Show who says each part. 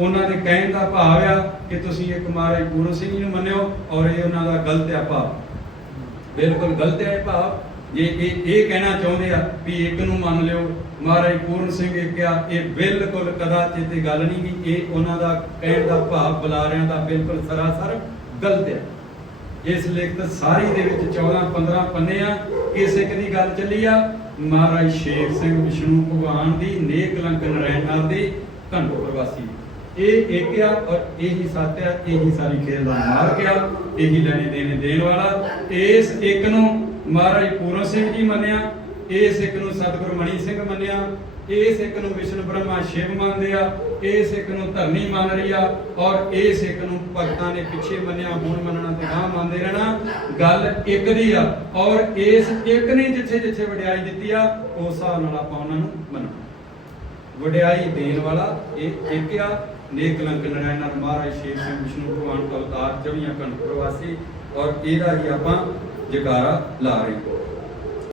Speaker 1: ਉਹਨਾਂ ਦੇ ਕਹਿਣ ਦਾ ਭਾਵ ਆ ਕਿ ਤੁਸੀਂ ਇੱਕ ਮਹਾਰਾਜ ਪੂਰਨ ਸਿੰਘ ਜੀ ਨੂੰ ਮੰਨਿਓ ਔਰ ਇਹ ਉਹਨਾਂ ਦਾ ਗਲਤ ਆ ਭਾਵ। ਬਿਲਕੁਲ ਗਲਤ ਹੈ ਇਹ ਭਾਵ। ਜੇ ਇਹ ਇਹ ਕਹਿਣਾ ਚਾਹੁੰਦੇ ਆ ਵੀ ਇੱਕ ਨੂੰ ਮੰਨ ਲਿਓ, ਮਹਾਰਾਜ ਪੂਰਨ ਸਿੰਘ ਇੱਕ ਆ ਇਹ ਬਿਲਕੁਲ ਕਦਾਚਿਤ ਇਹ ਗੱਲ ਨਹੀਂ ਕਿ ਇਹ ਉਹਨਾਂ ਦਾ ਕਹਿਣ ਦਾ ਭਾਵ ਬੁਲਾਰਿਆਂ ਦਾ ਬਿਲਕੁਲ ਸਰਾਸਰ ਗਲਤ ਹੈ ਇਸ ਲਿਖਤ ਸਾਰੀ ਦੇ ਵਿੱਚ 14 15 ਪੰਨੇ ਆ ਇਸ ਇੱਕ ਦੀ ਗੱਲ ਚੱਲੀ ਆ? ਮਹਾਰਾਜ ਸ਼ੇਰ ਸਿੰਘ, ਵਿਸ਼ਨੂੰ, ਭਗਵਾਨ ਦੀ ਨੇਕ ਲੰਕ ਨਰੈਣਾਰ ਦੀ ਘਨਪੁਰ ਪ੍ਰਵਾਸੀ। ਇਹ ਇੱਕ ਆ, ਔਰ ਇਹੀ ਸੱਤ ਆ, ਇਹੀ ਸਾਰੀ ਖੇਲ ਦਾ ਮਾਰਗ ਆ, ਇਹੀ ਲੈਣੇ ਦੇਣੇ ਦੇਣ ਵਾਲਾ। ਇਸ ਇੱਕ ਨੂੰ ਮਹਾਰਾਜ ਪੂਰਨ ਸਿੰਘ ਜੀ ਮੰਨਿਆ, ਇਸ ਇੱਕ ਨੂੰ ਸਤਿਗੁਰੂ ਮਣੀ ਸਿੰਘ ਮੰਨਿਆ, ਇਸ ਇੱਕ ਨੂੰ ਵਿਸ਼ਨੂੰ ਬ੍ਰਹਮਾ ਸ਼ਿਵ ਮੰਨਦੇ ਆ, ਇਸ ਇੱਕ ਨੂੰ ਧਰਨੀ ਮੰਨ ਰਹੀ ਆ, ਔਰ ਇਸ ਇੱਕ ਨੂੰ ਭਗਤਾਂ ਨੇ ਪਿੱਛੇ ਮੰਨਿਆ, ਹੁਣ ਮੰਨਣਾ ਤੇ ਗਾਂ ਮੰਨਦੇ ਰਹਿਣਾ। ਗੱਲ ਇੱਕ ਦੀ ਆ, ਔਰ ਇਸ ਇੱਕ ਨੇ ਜਿੱਥੇ ਜਿੱਥੇ ਵਡਿਆਈ ਦਿੱਤੀ ਆ, ਉਸ ਹਿਸਾਬ ਨਾਲ ਆਪਾਂ ਉਹਨਾਂ ਨੂੰ ਮੰਨਣਾ। ਵਡਿਆਈ ਦੇਣ ਵਾਲਾ ਇਹ ਇੱਕ ਆ ਨੇਕ ਲੰਕ ਨਰਾਇਣ ਮਹਾਰਾਜ, ਸ਼ੇਰ ਸਿੰਘ ਵਿਸ਼ਨੂੰ ਭਗਵਾਨ ਦਾ ਅਵਤਾਰ ਜਵੀਆਂ ਕਣ ਪ੍ਰਵਾਸੀ ਔਰ ਇਹਦਾ ਹੀ ਆਪਾਂ ਜਕਾਰਾ ਲਾ ਰਹੇ ਹਾਂ।